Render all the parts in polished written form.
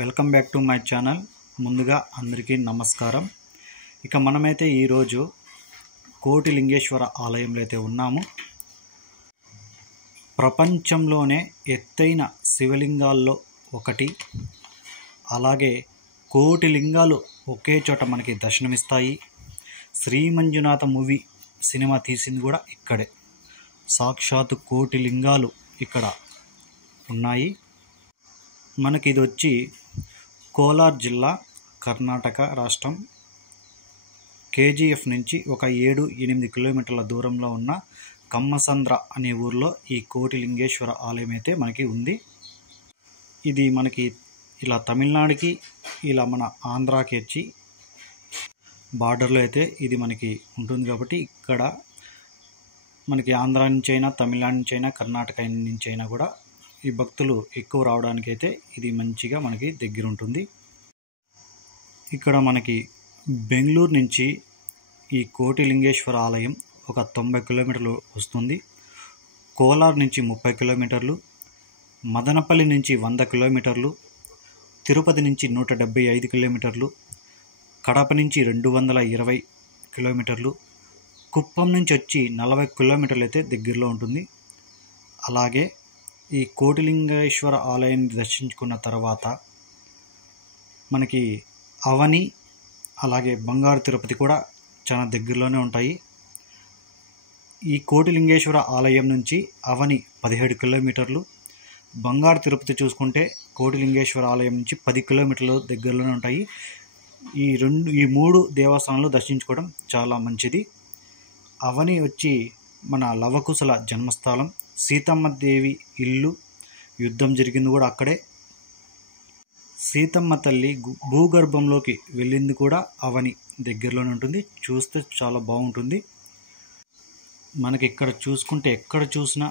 Welcome back to my channel. ముందుగా అందరికీ నమస్కారం. ఇక మనమైతే ఈరోజు కోటిలింగేశ్వర ఆలయంలో అయితే ఉన్నాము. ప్రపంచంలోనే ఎత్తైన శివలింగాల్లో ఒకటి. అలాగే కోటి లింగాలు ఒకే చోట మనకి దర్శనమిస్తాయి. శ్రీ మంజునాథ మూవీ సినిమా తీసింది కూడా ఇక్కడే. సాక్షాత్ కోటి లింగాలు ఇక్కడ ఉన్నాయి. మనకి ఇది వచ్చి కోలార్ జిల్లా, కర్ణాటక రాష్ట్రం. కేజీఎఫ్ నుంచి ఒక 7-8 కిలోమీటర్ల దూరంలో ఉన్న కమ్మసంద్ర అనే ఊర్లో ఈ కోటిలింగేశ్వర ఆలయం అయితే మనకి ఉంది. ఇది మనకి ఇలా తమిళనాడుకి, ఇలా మన ఆంధ్రాకి వచ్చి బార్డర్లో అయితే ఇది మనకి ఉంటుంది. కాబట్టి ఇక్కడ మనకి ఆంధ్రా నుంచి అయినా, తమిళనాడు నుంచి అయినా, కర్ణాటక నుంచి అయినా కూడా ఈ భక్తులు ఎక్కువ రావడానికి అయితే ఇది మంచిగా మనకి దగ్గర ఉంటుంది. ఇక్కడ మనకి బెంగళూరు నుంచి ఈ కోటిలింగేశ్వర ఆలయం ఒక 90 కిలోమీటర్లు వస్తుంది. కోలార్ నుంచి 30 కిలోమీటర్లు, మదనపల్లి నుంచి 100 కిలోమీటర్లు, తిరుపతి నుంచి 175 కిలోమీటర్లు, కడప నుంచి 220 కిలోమీటర్లు, కుప్పం నుంచి వచ్చి 40 కిలోమీటర్లు అయితే దగ్గరలో ఉంటుంది. అలాగే ఈ కోటిలింగేశ్వర ఆలయాన్ని దర్శించుకున్న తర్వాత మనకి అవని, అలాగే బంగారు తిరుపతి కూడా చాలా దగ్గరలోనే ఉంటాయి. ఈ కోటిలింగేశ్వర ఆలయం నుంచి అవని 17 కిలోమీటర్లు, బంగారు తిరుపతి చూసుకుంటే కోటిలింగేశ్వర ఆలయం నుంచి 10 కిలోమీటర్లు దగ్గరలోనే ఉంటాయి. ఈ మూడు దేవస్థానాలు దర్శించుకోవడం చాలా మంచిది. అవని వచ్చి మన లవకుశల జన్మస్థలం, సీతమ్మ దేవి ఇల్లు, యుద్ధం జరిగింది కూడా అక్కడే. సీతమ్మ తల్లి భూగర్భంలోకి వెళ్ళింది కూడా అవని దగ్గరలోనే ఉంటుంది. చూస్తే చాలా బాగుంటుంది. మనకి ఇక్కడ చూసుకుంటే ఎక్కడ చూసినా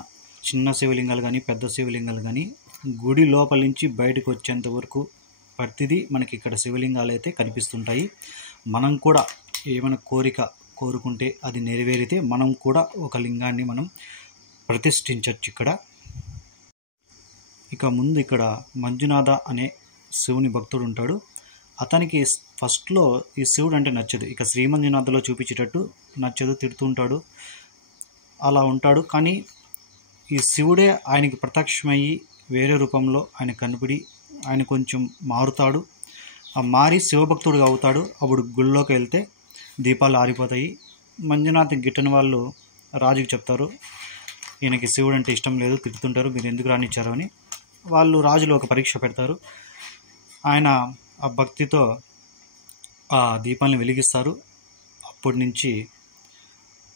చిన్న శివలింగాలు కానీ, పెద్ద శివలింగాలు కానీ, గుడి లోపల నుంచి బయటకు వచ్చేంత వరకు ప్రతిదీ మనకి ఇక్కడ శివలింగాలు అయితే కనిపిస్తుంటాయి. మనం కూడా ఏమైనా కోరిక కోరుకుంటే అది నెరవేరితే మనం కూడా ఒక లింగాన్ని మనం ప్రతిష్ఠించవచ్చు ఇక్కడ. ఇక ముందు ఇక్కడ మంజునాథ అనే శివుని భక్తుడు ఉంటాడు. అతనికి ఫస్ట్లో ఈ శివుడు అంటే నచ్చదు. ఇక శ్రీ మంజునాథలో చూపించేటట్టు నచ్చదు, తిడుతుంటాడు, అలా ఉంటాడు. కానీ ఈ శివుడే ఆయనకి ప్రత్యక్షమయ్యి వేరే రూపంలో ఆయన కనిపిడి ఆయన కొంచెం మారుతాడు. ఆ మారి శివభక్తుడుగా అవుతాడు. అప్పుడు గుళ్ళోకి వెళ్తే దీపాలు ఆరిపోతాయి. మంజునాథ్ గిట్టని వాళ్ళు రాజుకి చెప్తారు, ఈయనకి శివుడు అంటే ఇష్టం లేదు, తిడుతుంటారు, మీరు ఎందుకు రానిచ్చారు అని. వాళ్ళు రాజులు ఒక పరీక్ష పెడతారు. ఆయన ఆ భక్తితో ఆ దీపాలను వెలిగిస్తారు. అప్పటి నుంచి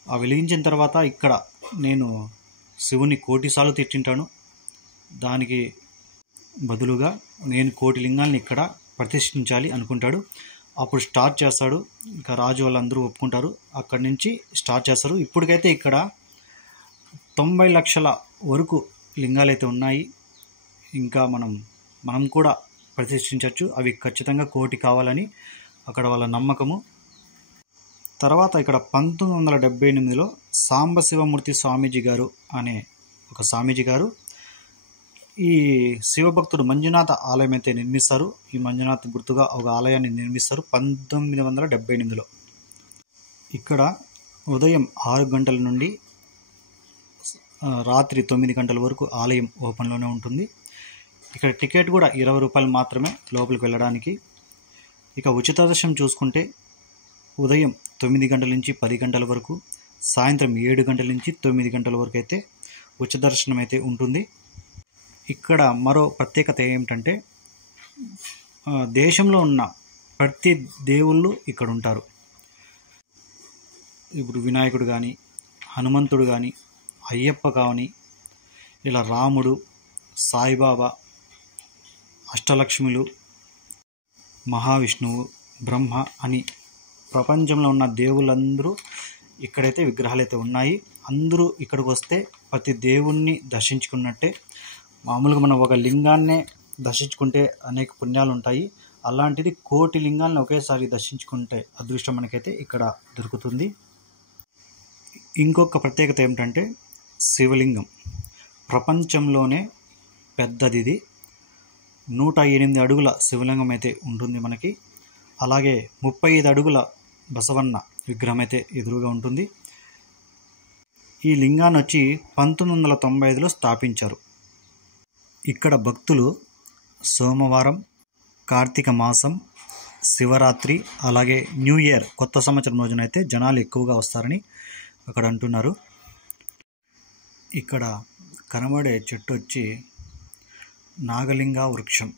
ఆ వెలిగించిన తర్వాత ఇక్కడ నేను శివుని కోటిసార్లు తెచ్చింటాను, దానికి బదులుగా నేను కోటి లింగాల్ని ఇక్కడ ప్రతిష్ఠించాలి అనుకుంటాడు. అప్పుడు స్టార్ట్ చేస్తాడు. ఇంకా రాజు వాళ్ళందరూ ఒప్పుకుంటారు. అక్కడి నుంచి స్టార్ట్ చేస్తారు. ఇప్పటికైతే ఇక్కడ 90 లక్షల వరకు లింగాలు అయితే ఉన్నాయి. ఇంకా మనం కూడా ప్రతిష్ఠించవచ్చు. అవి ఖచ్చితంగా కోటి కావాలని అక్కడ వాళ్ళ నమ్మకము. తర్వాత ఇక్కడ 1978లో సాంబశివమూర్తి స్వామీజీ గారు అనే ఒక స్వామీజీ గారు ఈ శివభక్తుడు మంజునాథ ఆలయం అయితే నిర్మిస్తారు. ఈ మంజునాథ్ గుర్తుగా ఒక ఆలయాన్ని నిర్మిస్తారు 1978లో. ఇక్కడ ఉదయం 6 గంటల నుండి రాత్రి 9 గంటల వరకు ఆలయం ఓపెన్లోనే ఉంటుంది. ఇక్కడ టికెట్ కూడా 20 రూపాయలు మాత్రమే లోపలికి వెళ్ళడానికి. ఇక ఉచిత దర్శనం చూసుకుంటే ఉదయం 9 గంటల నుంచి 10 గంటల వరకు, సాయంత్రం 7 గంటల నుంచి 9 గంటల వరకు అయితే ఉచిత దర్శనం అయితే ఉంటుంది. ఇక్కడ మరో ప్రత్యేకత ఏమిటంటే దేశంలో ఉన్న ప్రతి దేవుళ్ళు ఇక్కడ ఉంటారు. ఇప్పుడు వినాయకుడు కానీ, హనుమంతుడు కానీ, అయ్యప్ప కానీ, ఇలా రాముడు, సాయిబాబా, అష్టలక్ష్మిలు, మహావిష్ణువు, బ్రహ్మ అని ప్రపంచంలో ఉన్న దేవుళ్ళందరూ ఇక్కడైతే విగ్రహాలు అయితే ఉన్నాయి. అందరూ ఇక్కడికి వస్తే ప్రతి దేవుణ్ణి దర్శించుకున్నట్టే. మామూలుగా మనం ఒక లింగాన్నే దర్శించుకుంటే అనేక పుణ్యాలు ఉంటాయి. అలాంటిది కోటి లింగాలను ఒకేసారి దర్శించుకుంటే అదృష్టం మనకైతే ఇక్కడ దొరుకుతుంది. ఇంకొక ప్రత్యేకత ఏమిటంటే శివలింగం ప్రపంచంలోనే పెద్దది. 108 అడుగుల శివలింగం అయితే ఉంటుంది మనకి. అలాగే 35 అడుగుల బసవన్న విగ్రహం అయితే ఎదురుగా ఉంటుంది. ఈ లింగాన్ని వచ్చి 1995లో స్థాపించారు. ఇక్కడ భక్తులు సోమవారం, కార్తీక మాసం, శివరాత్రి, అలాగే న్యూ ఇయర్ కొత్త సంవత్సరం రోజున అయితే జనాలు ఎక్కువగా వస్తారని అక్కడ అంటున్నారు. ఇక్కడ కనబడే చెట్టు వచ్చి నాగలింగ వృక్షం.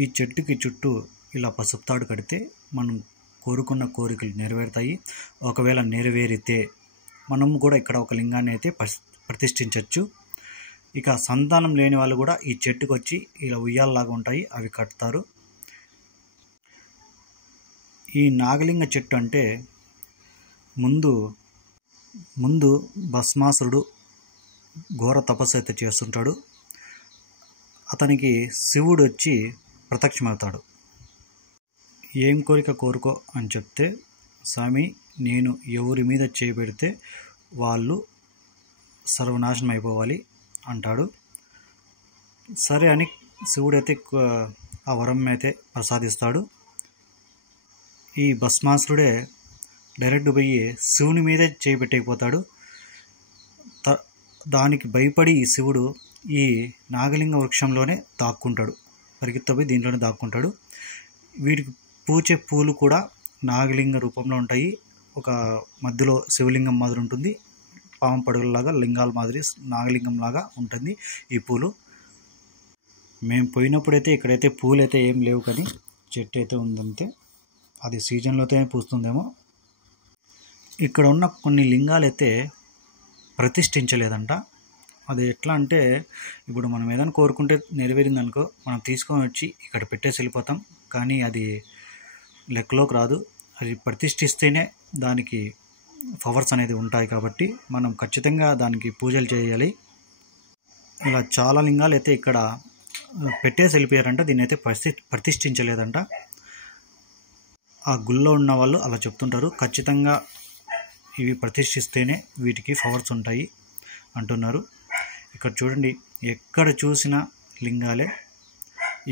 ఈ చెట్టుకి చుట్టూ ఇలా పసుపు తాడు కడితే మనం కోరుకున్న కోరికలు నెరవేరుతాయి. ఒకవేళ నెరవేరితే మనం కూడా ఇక్కడ ఒక లింగాన్ని అయితే ప్రతిష్ఠించవచ్చు. ఇక సంతానం లేని వాళ్ళు కూడా ఈ చెట్టుకు వచ్చి ఇలా ఉయ్యాలలాగా ఉంటాయి, అవి కడతారు. ఈ నాగలింగ చెట్టు అంటే ముందు భస్మాసురుడు ఘోర తపస్సు అయితే చేస్తుంటాడు. అతనికి శివుడు వచ్చి ప్రత్యక్షమవుతాడు. ఏం కోరిక కోరుకో అని చెప్తే, స్వామి నేను ఎవరి మీద చేయబెడితే వాళ్ళు సర్వనాశనం అయిపోవాలి అంటాడు. సరే అని శివుడైతే ఆ వరం అయితే ప్రసాదిస్తాడు. ఈ భస్మాసురుడే డైరెక్ట్ పోయి శివుని మీదే చేయబెట్టకపోతాడు. దానికి భయపడి ఈ శివుడు ఈ నాగలింగ వృక్షంలోనే దాక్కుంటాడు, పరిగెత్తపోయి దీంట్లోనే దాక్కుంటాడు. వీటికి పూచే పూలు కూడా నాగలింగ రూపంలో ఉంటాయి. ఒక మధ్యలో శివలింగం మాదిరి ఉంటుంది, పాము పడుగులలాగా లింగాల మాదిరి నాగలింగం లాగా ఉంటుంది ఈ పూలు. మేము పోయినప్పుడైతే ఇక్కడైతే పూలు అయితే ఏం లేవు, కానీ చెట్టు అయితే ఉందంతే. అది సీజన్లో అయితే పూస్తుందేమో. ఇక్కడ ఉన్న కొన్ని లింగాలు అయితే ప్రతిష్ఠించలేదంట. అది ఎట్లా అంటే, ఇప్పుడు మనం ఏదైనా కోరుకుంటే నెరవేరిందనుకో, మనం తీసుకొని వచ్చి ఇక్కడ పెట్టేసి వెళ్ళిపోతాం, కానీ అది లెక్కలోకి రాదు. అది ప్రతిష్ఠిస్తేనే దానికి పవర్స్ అనేది ఉంటాయి. కాబట్టి మనం ఖచ్చితంగా దానికి పూజలు చేయాలి. ఇలా చాలా లింగాలు అయితే ఇక్కడ పెట్టేసి వెళ్ళిపోయారంట, దీన్ని అయితే ప్రతిష్ఠించలేదంట. ఆ గుళ్ళో ఉన్న వాళ్ళు అలా చెప్తుంటారు. ఖచ్చితంగా ఇవి ప్రతిష్ఠిస్తేనే వీటికి పవర్స్ ఉంటాయి అంటున్నారు. ఇక్కడ చూడండి, ఎక్కడ చూసినా లింగాలే.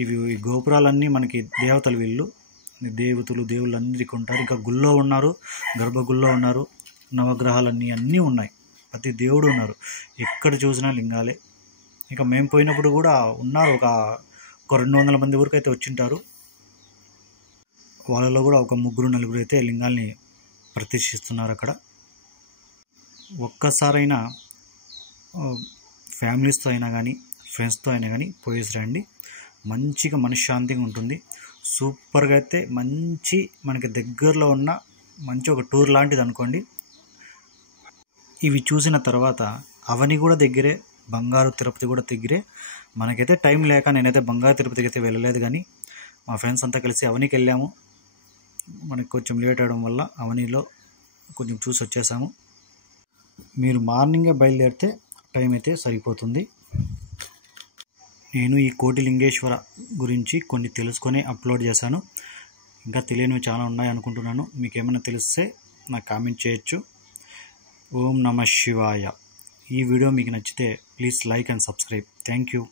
ఇవి ఈ గోపురాలన్నీ మనకి దేవతలు, వీళ్ళు దేవుళ్ళు అందరికీ ఉంటారు. ఇంకా గుళ్ళో ఉన్నారు, గర్భగుళ్ళో ఉన్నారు, నవగ్రహాలన్నీ అన్నీ ఉన్నాయి, ప్రతి దేవుడు ఉన్నారు. ఎక్కడ చూసినా లింగాలే. ఇక మేము పోయినప్పుడు కూడా ఉన్నారు, ఒక 200 మంది వరకు అయితే వచ్చింటారు. వాళ్ళలో కూడా ఒక 3-4 అయితే లింగాల్ని ప్రతిష్ఠిస్తున్నారు అక్కడ. ఒక్కసారైనా ఫ్యామిలీస్తో అయినా కానీ ఫ్రెండ్స్తో అయినా కానీ పోయేసి రండి. మంచిగా మనశ్శాంతిగా ఉంటుంది. సూపర్గా అయితే మంచి మనకి దగ్గరలో ఉన్న మంచి ఒక టూర్ లాంటిది అనుకోండి. ఇవి చూసిన తర్వాత అవని కూడా దగ్గరే, బంగారు తిరుపతి కూడా దగ్గరే. మనకైతే టైం లేక నేనైతే బంగారు తిరుపతికి అయితే వెళ్ళలేదు, కానీ మా ఫ్రెండ్స్ అంతా కలిసి అవనికి వెళ్ళాము. మనకి కొంచెం లేట్ అవడం వల్ల అవనిలో కొంచెం చూసి వచ్చేసాము. మీరు మార్నింగే బయలుదేరితే టైం అయితే సరిపోతుంది. నేను ఈ కోటిలింగేశ్వర గురించి కొన్ని తెలుసుకొని అప్లోడ్ చేశాను. ఇంకా తెలియనివి చాలా ఉన్నాయి అనుకుంటున్నాను. మీకు ఏమైనా తెలిస్తే నాకు కామెంట్ చేయొచ్చు. ఓం నమః శివాయ. ఈ వీడియో మీకు నచ్చితే please like and subscribe. Thank you.